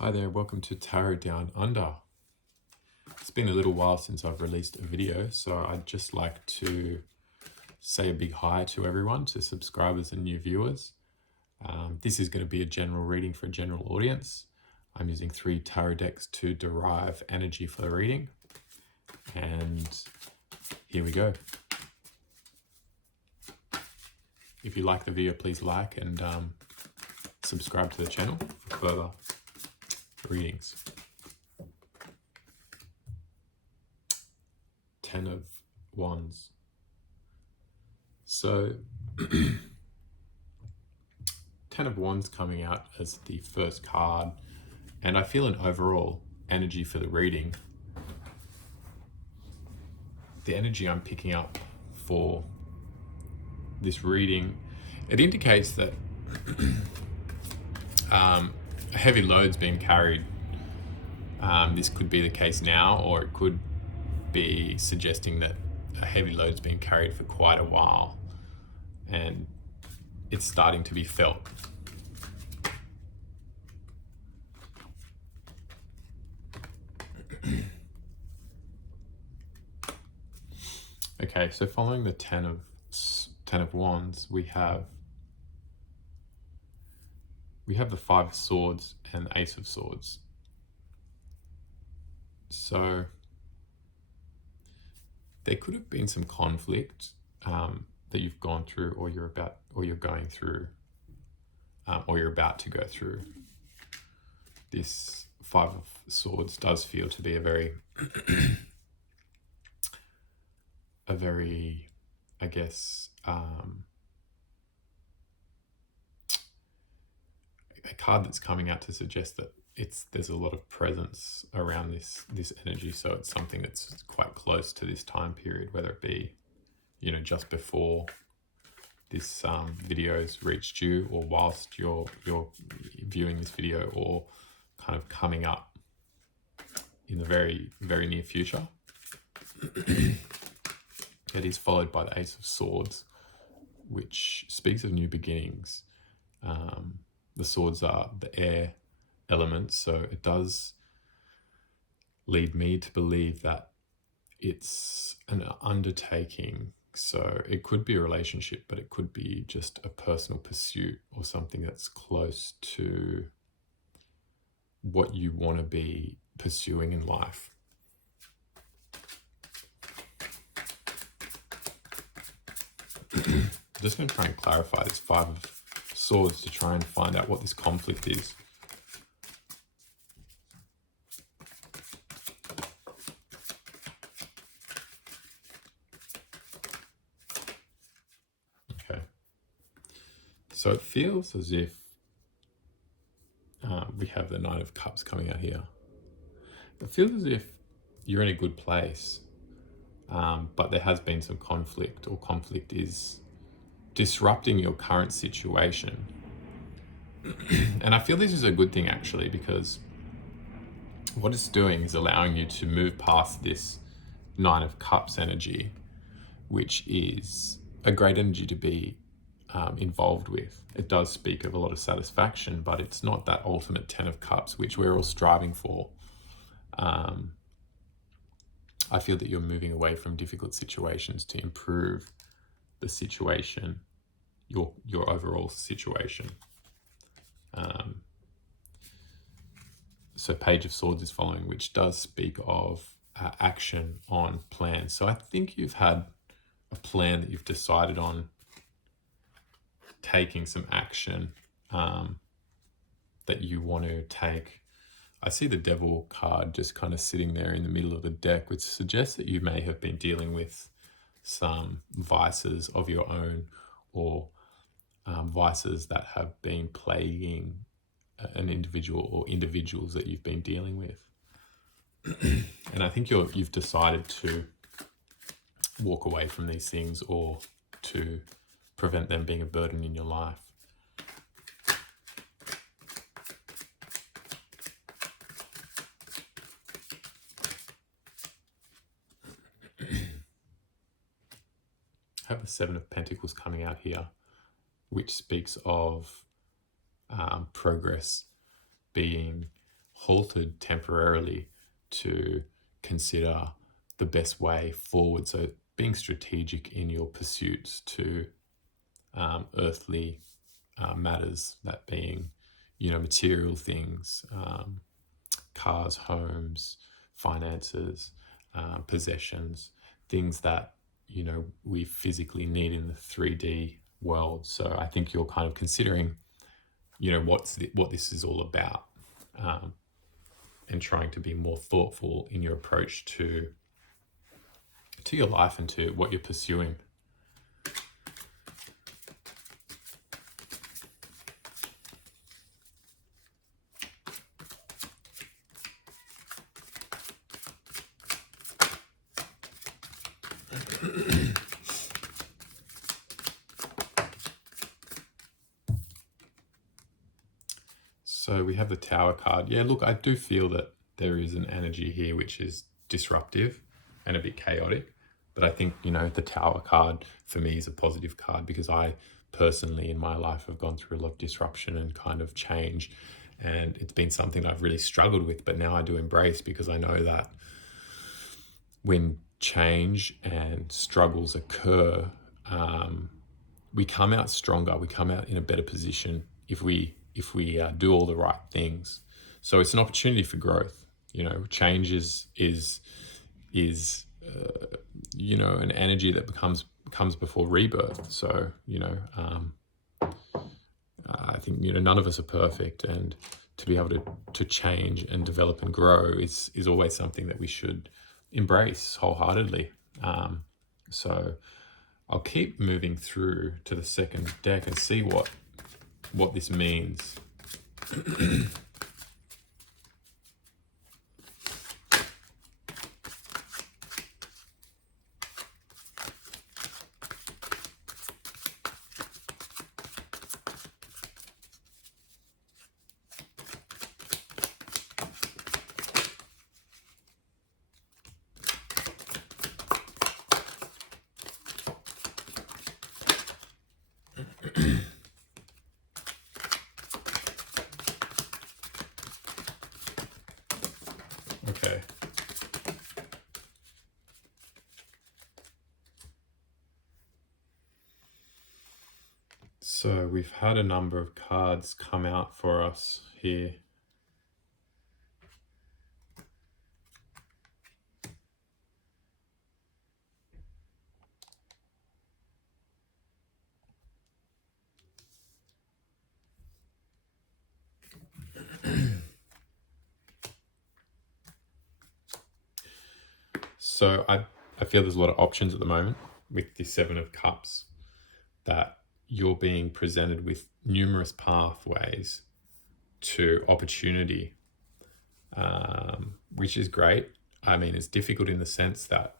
Hi there, welcome to Tarot Down Under. It's been a little while since I've released a video, so I'd just like to say a big hi to everyone, to subscribers and new viewers. This is going to be a general reading for a general audience. I'm using 3 tarot decks to derive energy for the reading, and here we go. If you like the video, please like and subscribe to the channel for further readings. 10 of Wands. So 10 of Wands coming out as the first card, and I feel an overall energy for the reading. The energy I'm picking up for this reading, it indicates that a heavy load's being carried. This could be the case now, or it could be suggesting that a heavy load's been carried for quite a while and it's starting to be felt. Okay, so following the 10 of Wands, we have the 5 of Swords and the Ace of Swords. So there could have been some conflict that you've gone through, or you're going through, or you're about to go through. This 5 of Swords does feel to be a very I guess, a card that's coming out to suggest that there's a lot of presence around this energy. So it's something that's quite close to this time period, whether it be, just before this video's reached you, or whilst you're viewing this video, or kind of coming up in the very, very near future. It is followed by the Ace of Swords, which speaks of new beginnings. The swords are the air element, so it does lead me to believe that it's an undertaking. So it could be a relationship, but it could be just a personal pursuit, or something that's close to what you want to be pursuing in life. I'm just going to try and clarify this 5 of Swords to try and find out what this conflict is. Okay. So it feels as if we have the Knight of Cups coming out here. It feels as if you're in a good place, but there has been some conflict, or conflict is disrupting your current situation. And I feel this is a good thing, actually, because what it's doing is allowing you to move past this 9 of Cups energy, which is a great energy to be involved with. It does speak of a lot of satisfaction, but it's not that ultimate 10 of Cups, which we're all striving for. I feel that you're moving away from difficult situations to improve the situation, your overall situation. So Page of Swords is following, which does speak of action on plans. So I think you've had a plan that you've decided on taking some action that you want to take. I see the Devil card just kind of sitting there in the middle of the deck, which suggests that you may have been dealing with some vices of your own, or vices that have been plaguing an individual or individuals that you've been dealing with. And I think you've decided to walk away from these things, or to prevent them being a burden in your life. I have the 7 of Pentacles coming out here, which speaks of progress being halted temporarily to consider the best way forward. So being strategic in your pursuits to earthly matters, that being, material things, cars, homes, finances, possessions, things that, we physically need in the 3D world. So I think you're kind of considering, what this is all about, and trying to be more thoughtful in your approach to your life and to what you're pursuing. So we have the Tower card. Yeah, look, I do feel that there is an energy here which is disruptive and a bit chaotic. But I think, the Tower card for me is a positive card, because I personally in my life have gone through a lot of disruption and kind of change. And it's been something I've really struggled with, but now I do embrace, because I know that when change and struggles occur, we come out stronger. We come out in a better position if we do all the right things. So it's an opportunity for growth. Change is an energy that comes before rebirth. So I think none of us are perfect, and to be able to change and develop and grow is always something that we should embrace wholeheartedly. So I'll keep moving through to the second deck and see what this means. Okay. So we've had a number of cards come out for us here. So I feel there's a lot of options at the moment with the Seven of Cups, that you're being presented with numerous pathways to opportunity, which is great. I mean, it's difficult in the sense that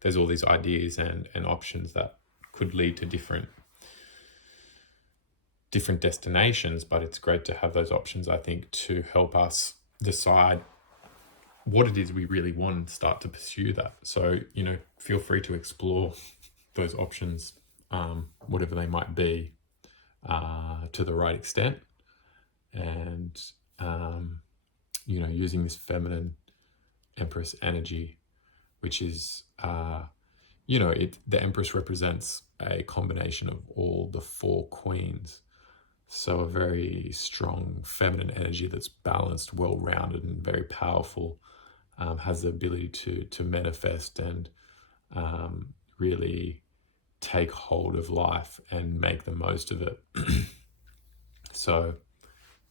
there's all these ideas and options that could lead to different destinations, but it's great to have those options, I think, to help us decide what it is we really want and start to pursue that. So, feel free to explore those options, whatever they might be, to the right extent. And, using this feminine Empress energy, which is, the Empress represents a combination of all the four queens. So a very strong feminine energy that's balanced, well-rounded, and very powerful, has the ability to manifest and really take hold of life and make the most of it. So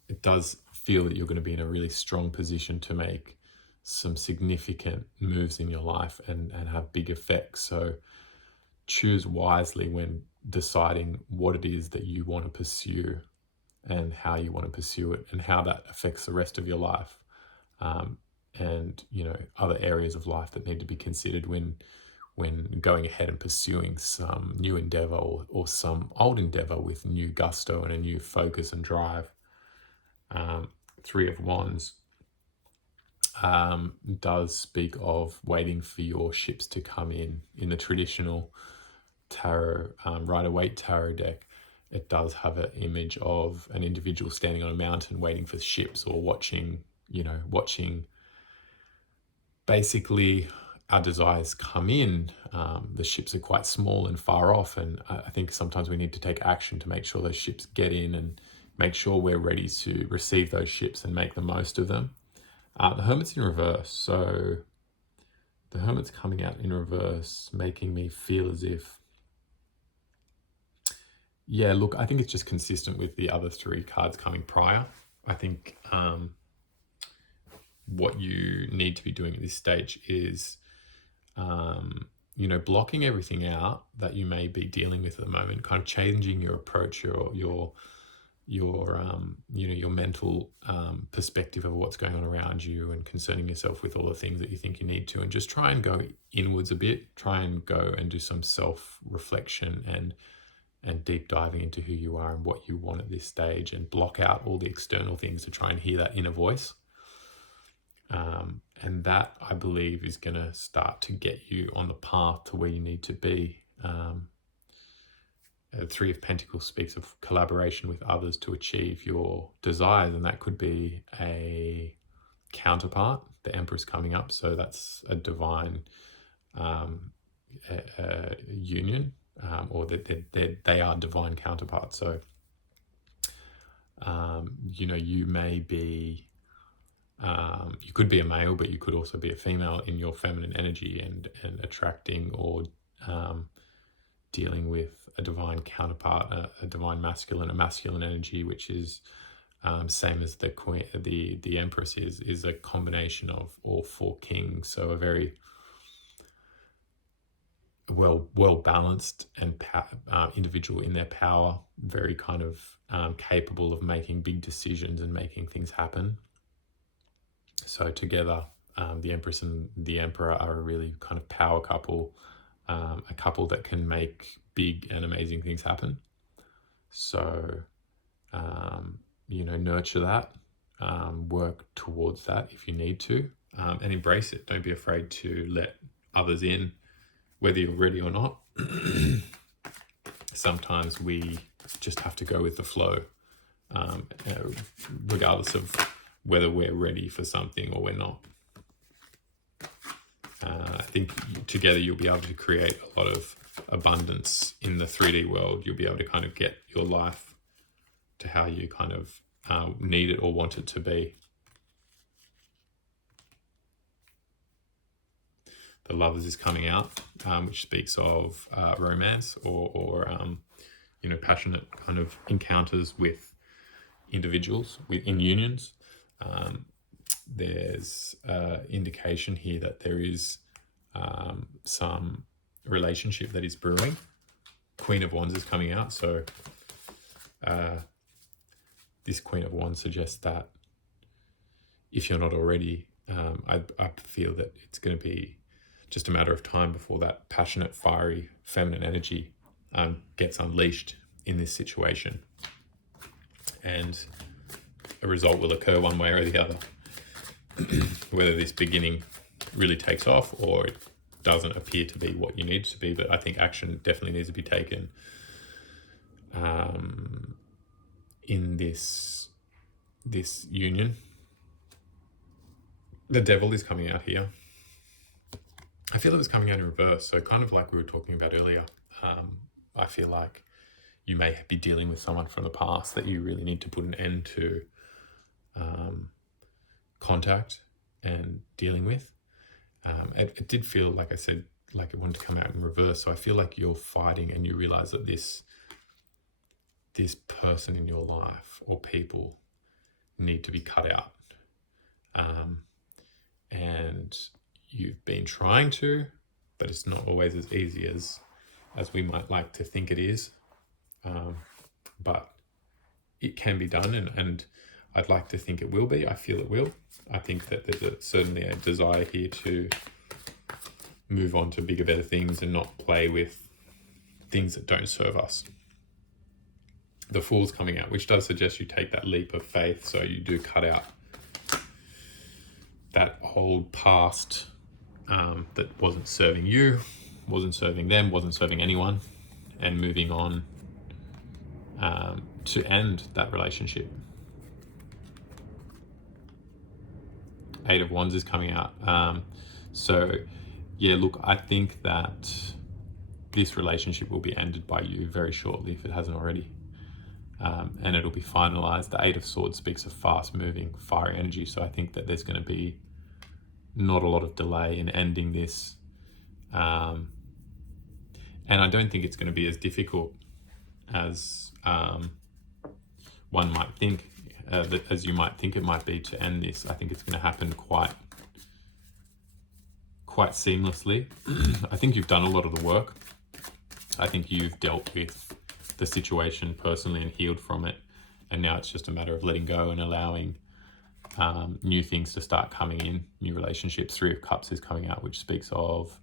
it does feel that you're going to be in a really strong position to make some significant moves in your life and have big effects. So choose wisely when deciding what it is that you want to pursue and how you want to pursue it and how that affects the rest of your life. And other areas of life that need to be considered when going ahead and pursuing some new endeavor or some old endeavor with new gusto and a new focus and drive. Three of Wands does speak of waiting for your ships to come in the traditional tarot, Rider-Waite tarot deck. it does have an image of an individual standing on a mountain waiting for ships, or watching basically our desires come in. The ships are quite small and far off, and I think sometimes we need to take action to make sure those ships get in and make sure we're ready to receive those ships and make the most of them. The Hermit's in reverse, so the Hermit's coming out in reverse, making me feel as if, yeah, look, I think it's just consistent with the other three cards coming prior. I think what you need to be doing at this stage is, blocking everything out that you may be dealing with at the moment, kind of changing your approach, your mental perspective of what's going on around you, and concerning yourself with all the things that you think you need to, and just try and go inwards a bit, try and go and do some self-reflection and deep diving into who you are and what you want at this stage, and block out all the external things to try and hear that inner voice. And that, I believe, is going to start to get you on the path to where you need to be. The Three of Pentacles speaks of collaboration with others to achieve your desires, and that could be a counterpart. The Empress coming up, so that's a divine union, or that they are divine counterparts. So, you may be, you could be a male, but you could also be a female in your feminine energy, and attracting or dealing with a divine counterpart, a divine masculine, a masculine energy, which is same as the queen, the Empress is a combination of all four kings. So a very well balanced and individual in their power, very kind of capable of making big decisions and making things happen. So together, the Empress and the Emperor are a really kind of power couple, a couple that can make big and amazing things happen. So, nurture that, work towards that if you need to, and embrace it. Don't be afraid to let others in, whether you're ready or not. Sometimes we just have to go with the flow, regardless of whether we're ready for something or we're not. I think together you'll be able to create a lot of abundance in the 3D world. You'll be able to kind of get your life to how you kind of need it or want it to be. The Lovers is coming out, which speaks of romance or passionate kind of encounters with individuals in unions. There's indication here that there is some relationship that is brewing. Queen of Wands is coming out, so this Queen of Wands suggests that if you're not already, I feel that it's going to be just a matter of time before that passionate, fiery, feminine energy gets unleashed in this situation, and a result will occur one way or the other. Whether this beginning really takes off or it doesn't appear to be what you need it to be, but I think action definitely needs to be taken in this union. The Devil is coming out here. I feel it was coming out in reverse, so kind of like we were talking about earlier. I feel like you may be dealing with someone from the past that you really need to put an end to contact and dealing with. It did feel, like I said, like it wanted to come out in reverse, so I feel like you're fighting and you realize that this person in your life or people need to be cut out, and you've been trying to, but it's not always as easy as we might like to think it is, but it can be done, and I'd like to think it will be. I feel it will. I think that there's certainly a desire here to move on to bigger, better things and not play with things that don't serve us. The Fool's coming out, which does suggest you take that leap of faith, so you do cut out that old past that wasn't serving you, wasn't serving them, wasn't serving anyone, and moving on to end that relationship. Eight of Wands is coming out. So yeah, look, I think that this relationship will be ended by you very shortly if it hasn't already. And it'll be finalized. The Eight of Swords speaks of fast moving, fiery energy. So I think that there's going to be not a lot of delay in ending this. And I don't think it's going to be as difficult as one might think, as you might think it might be to end this. I think it's going to happen quite seamlessly. I think you've done a lot of the work. I think you've dealt with the situation personally and healed from it. And now it's just a matter of letting go and allowing new things to start coming in, new relationships. Three of Cups is coming out, which speaks of,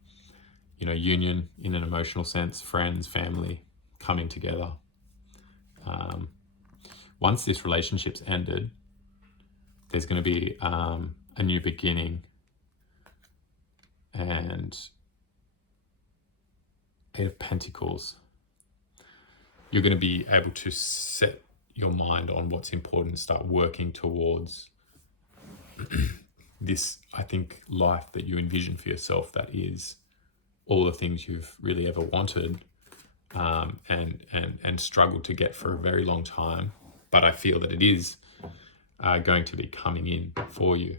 union in an emotional sense, friends, family coming together. Once this relationship's ended, there's going to be a new beginning. And Eight of Pentacles, you're going to be able to set your mind on what's important and start working towards this, I think, life that you envision for yourself, that is all the things you've really ever wanted and struggled to get for a very long time. But I feel that it is going to be coming in for you.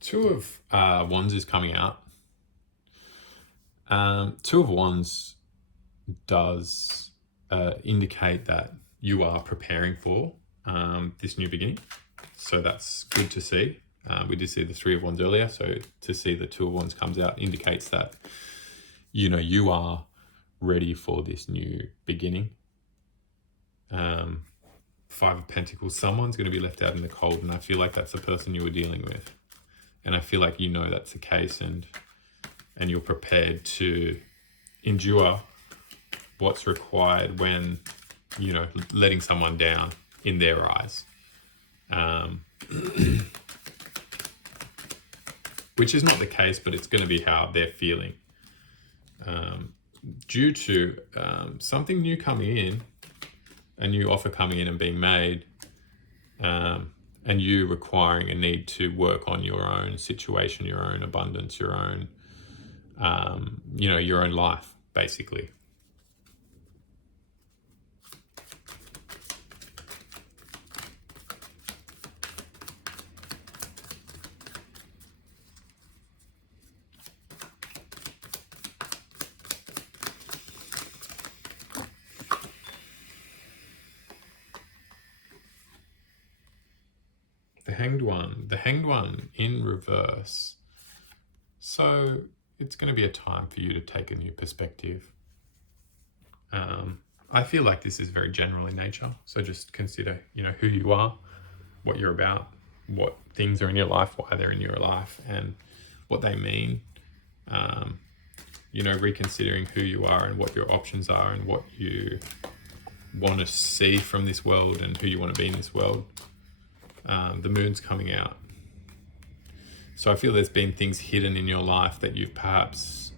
Two of Wands is coming out. Two of Wands does indicate that you are preparing for this new beginning. So that's good to see. We did see the Three of Wands earlier. So to see the Two of Wands comes out indicates that, you are ready for this new beginning. Five of Pentacles, someone's going to be left out in the cold. And I feel like that's the person you were dealing with. And I feel like that's the case, and you're prepared to endure what's required when, letting someone down in their eyes. Which is not the case, but it's going to be how they're feeling. Due to something new coming in, a new offer coming in and being made, and you requiring a need to work on your own situation, your own abundance, your own, your own life, basically. The Hanged One in reverse. So it's going to be a time for you to take a new perspective. I feel like this is very general in nature. So just consider, who you are, what you're about, what things are in your life, why they're in your life, and what they mean. Reconsidering who you are and what your options are and what you want to see from this world and who you want to be in this world. The moon's coming out. So I feel there's been things hidden in your life that you've perhaps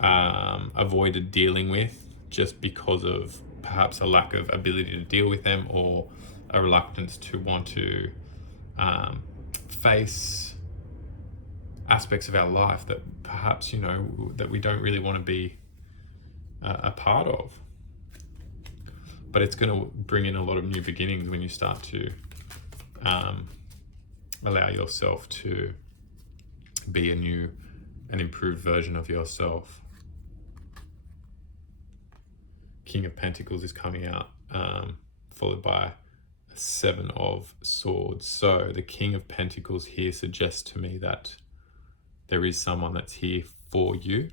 avoided dealing with just because of perhaps a lack of ability to deal with them, or a reluctance to want to face aspects of our life that perhaps, that we don't really want to be a part of. But it's going to bring in a lot of new beginnings when you start to allow yourself to be a new and improved version of yourself. King of Pentacles is coming out, followed by a Seven of Swords. So the King of Pentacles here suggests to me that there is someone that's here for you.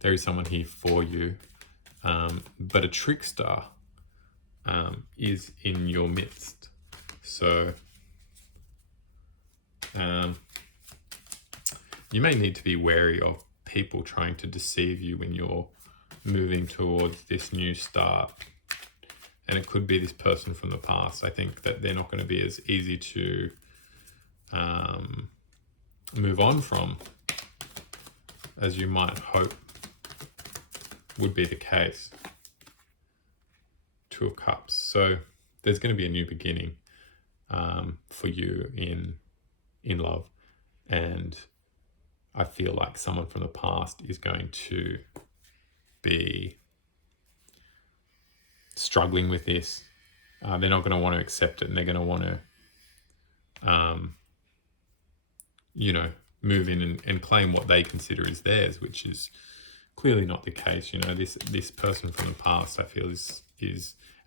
There is someone here for you. But a trickster is in your midst. So you may need to be wary of people trying to deceive you when you're moving towards this new start. And it could be this person from the past. I think that they're not going to be as easy to move on from as you might hope would be the case. Two of Cups. So there's going to be a new beginning for you in love. And I feel like someone from the past is going to be struggling with this. They're not going to want to accept it, and they're going to want to, move in and claim what they consider is theirs, which is clearly not the case. This person from the past, I feel, is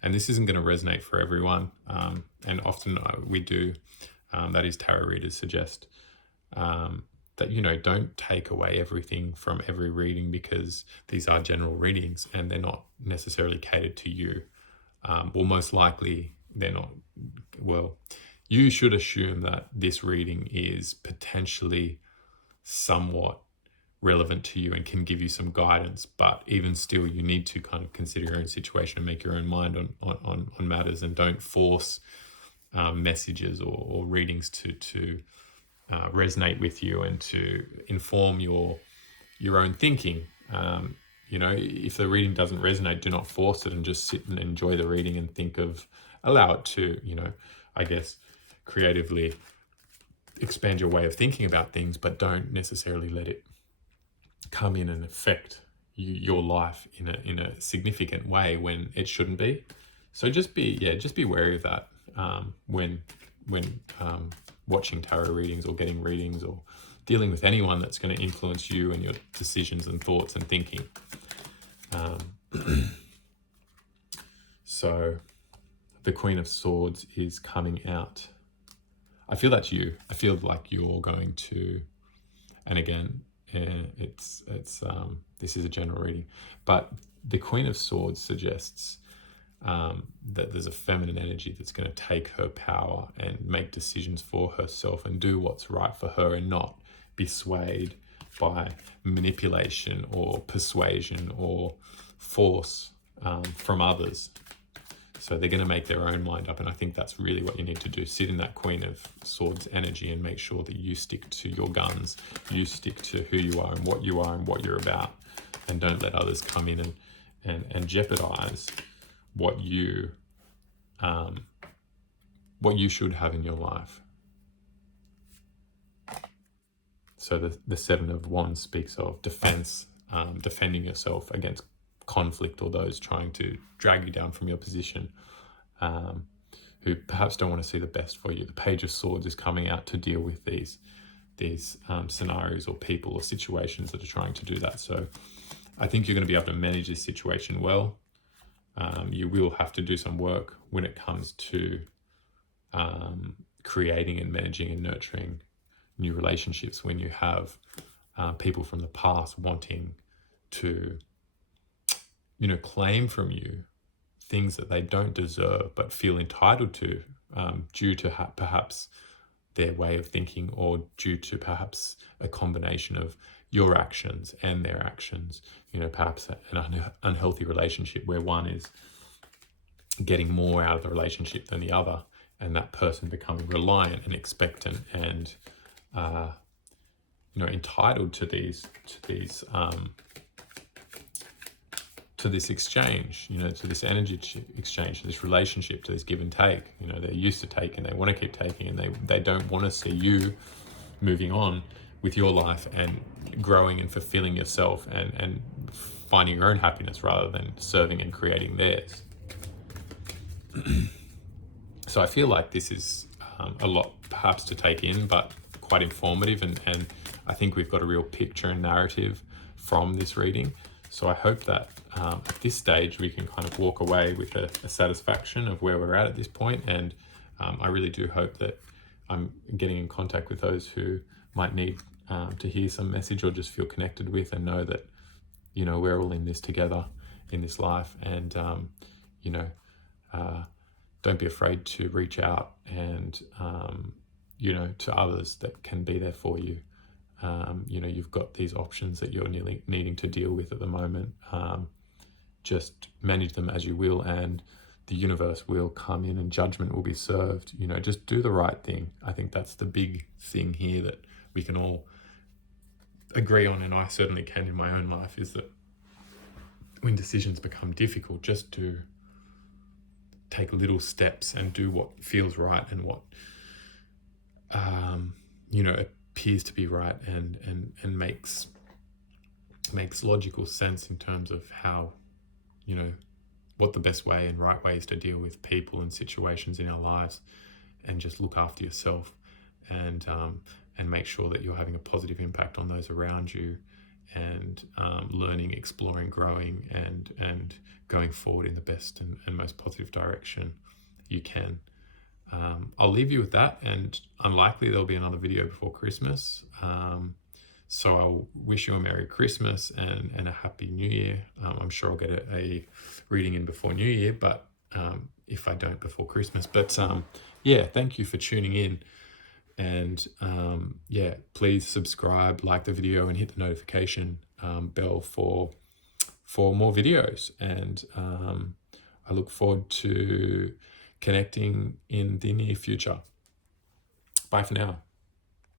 and this isn't going to resonate for everyone. And often we do, that is, tarot readers suggest that, don't take away everything from every reading, because these are general readings and they're not necessarily catered to you. Well, most likely they're not. Well, you should assume that this reading is potentially somewhat relevant to you and can give you some guidance, but even still, you need to kind of consider your own situation and make your own mind on matters, and don't force messages or readings to resonate with you and to inform your own thinking. If the reading doesn't resonate, do not force it, and just sit and enjoy the reading and allow it to, I guess, creatively expand your way of thinking about things, but don't necessarily let it come in and affect your life in a significant way when it shouldn't be. So just be wary of that when watching tarot readings or getting readings or dealing with anyone that's going to influence you and your decisions and thoughts and thinking. So the Queen of Swords is coming out. I feel that's you. I feel like you're going to, and again, it's this is a general reading, but the Queen of Swords suggests that there's a feminine energy that's going to take her power and make decisions for herself and do what's right for her, and not be swayed by manipulation or persuasion or force from others. So they're going to make their own mind up, and I think that's really what you need to do. Sit in that Queen of Swords energy and make sure that you stick to your guns, you stick to who you are and what you're about, and don't let others come in and jeopardize what you should have in your life. So the Seven of Wands speaks of defense, defending yourself against conflict or those trying to drag you down from your position, who perhaps don't want to see the best for you. The Page of Swords is coming out to deal with these scenarios or people or situations that are trying to do that. So I think you're going to be able to manage this situation well. You will have to do some work when it comes to creating and managing and nurturing new relationships, when you have people from the past wanting to claim from you things that they don't deserve but feel entitled to, due to perhaps their way of thinking, or due to perhaps a combination of your actions and their actions. Perhaps an unhealthy relationship where one is getting more out of the relationship than the other, and that person becoming reliant and expectant and entitled to this exchange, to this energy exchange, to this relationship, to this give and take. They're used to taking, they want to keep taking, and they don't want to see you moving on with your life and growing and fulfilling yourself and finding your own happiness rather than serving and creating theirs. So I feel like this is a lot perhaps to take in, but quite informative, and I think we've got a real picture and narrative from this reading. So I hope that at this stage we can kind of walk away with a satisfaction of where we're at this point, and I really do hope that I'm getting in contact with those who might need to hear some message or just feel connected with, and know that we're all in this together in this life, and don't be afraid to reach out and to others that can be there for you You know, you've got these options that you're needing to deal with at the moment. Just manage them as you will, and the universe will come in and judgment will be served. You know, just do the right thing. I think that's the big thing here that we can all agree on, and I certainly can in my own life, is that when decisions become difficult, just to take little steps and do what feels right and what you know, appears to be right, and makes logical sense in terms of how, you know, what the best way and right way is to deal with people and situations in our lives, and just look after yourself, and make sure that you're having a positive impact on those around you, and learning, exploring, growing, and going forward in the best and most positive direction you can. I'll leave you with that, and unlikely there'll be another video before Christmas. So I'll wish you a Merry Christmas and a Happy New Year. I'm sure I'll get a reading in before New Year, but if I don't, before Christmas. But yeah, thank you for tuning in. And yeah, please subscribe, like the video, and hit the notification bell for more videos. And I look forward to connecting in the near future. Bye for now.